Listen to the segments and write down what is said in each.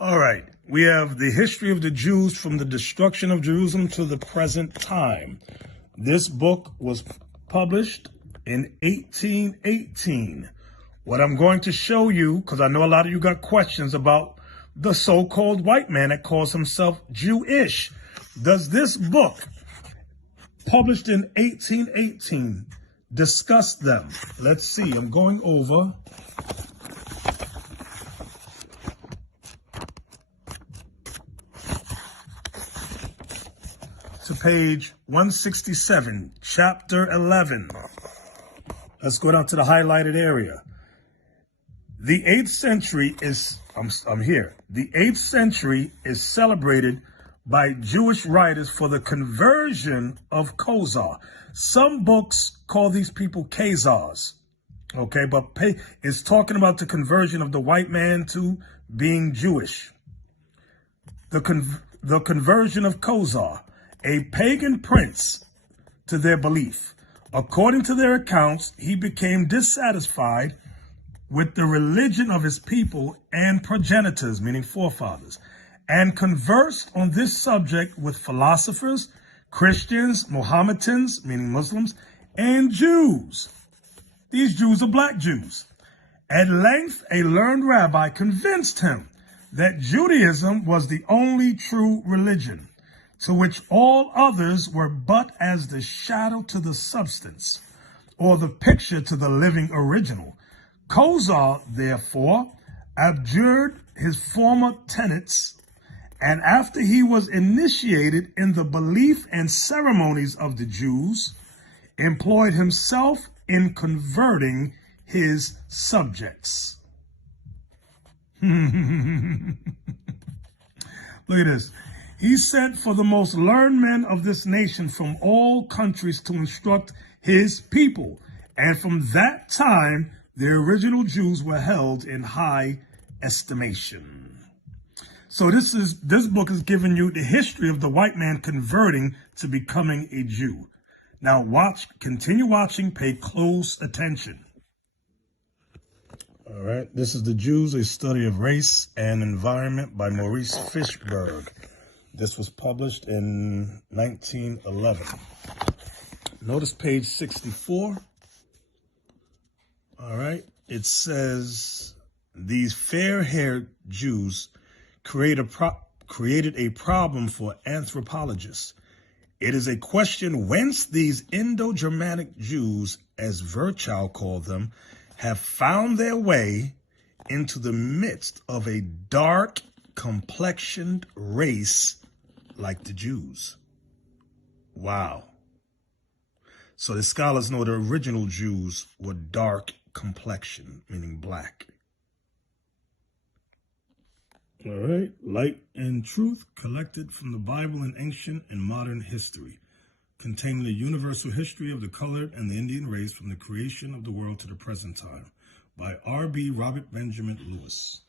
All right, we have the history of the Jews from the destruction of Jerusalem to the present time. This book was published in 1818. What I'm going to show you, because I know a lot of you got questions about the so-called white man that calls himself Jewish. Does this book, published in 1818, discuss them? Let's see. I'm going over to page 167, chapter 11. Let's go down to the highlighted area. The 8th century is, I'm here. The 8th century is celebrated by Jewish writers for the conversion of Khazar. Some books call these people Khazars. Okay, but it's talking about the conversion of the white man to being Jewish. The conversion of Khazar, a pagan prince, to their belief. According to their accounts, he became dissatisfied with the religion of his people and progenitors, meaning forefathers, and conversed on this subject with philosophers, Christians, Mohammedans, meaning Muslims, and Jews. These Jews are black Jews. At length, a learned rabbi convinced him that Judaism was the only true religion, to which all others were but as the shadow to the substance, or the picture to the living original. Khazar, therefore, abjured his former tenets, and after he was initiated in the belief and ceremonies of the Jews, employed himself in converting his subjects. Look at this. He sent for the most learned men of this nation from all countries to instruct his people. And from that time, the original Jews were held in high estimation. So this book is giving you the history of the white man converting to becoming a Jew. Now continue watching, pay close attention. All right, this is The Jews, a Study of Race and Environment by Maurice Fishberg. This was published in 1911. Notice page 64. All right. It says, these fair-haired Jews created a problem for anthropologists. It is a question whence these Indo-Germanic Jews, as Virchow called them, have found their way into the midst of a dark, complexioned race like the Jews. Wow. So the scholars know the original Jews were dark complexion, meaning black. All right. Light and Truth, collected from the Bible in ancient and modern history, containing the universal history of the colored and the Indian race from the creation of the world to the present time, by R.B. Robert Benjamin Lewis.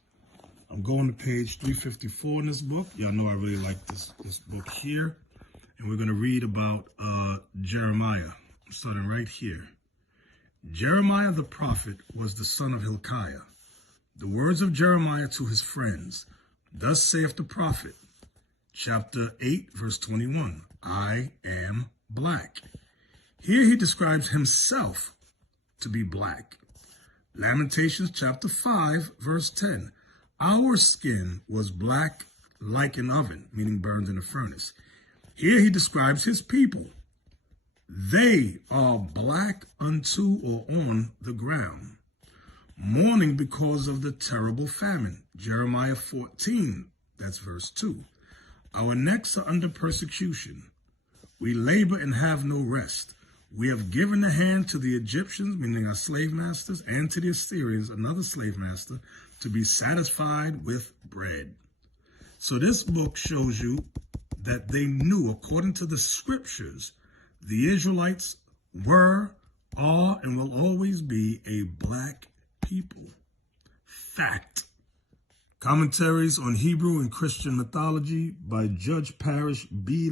I'm going to page 354 in this book. Y'all know I really like this book here. And we're going to read about Jeremiah. I'm starting right here. Jeremiah the prophet was the son of Hilkiah. The words of Jeremiah to his friends. Thus saith the prophet, chapter 8, verse 21, I am black. Here he describes himself to be black. Lamentations chapter 5, verse 10. Our skin was black like an oven, meaning burned in a furnace. Here he describes his people. They are black unto or on the ground, mourning because of the terrible famine. Jeremiah 14, that's verse 2. Our necks are under persecution. We labor and have no rest. We have given the hand to the Egyptians, meaning our slave masters, and to the Assyrians, another slave master, to be satisfied with bread. So this book shows you that they knew, according to the scriptures, the Israelites were, are, and will always be a black people. Fact. Commentaries on Hebrew and Christian mythology by Judge Parrish B.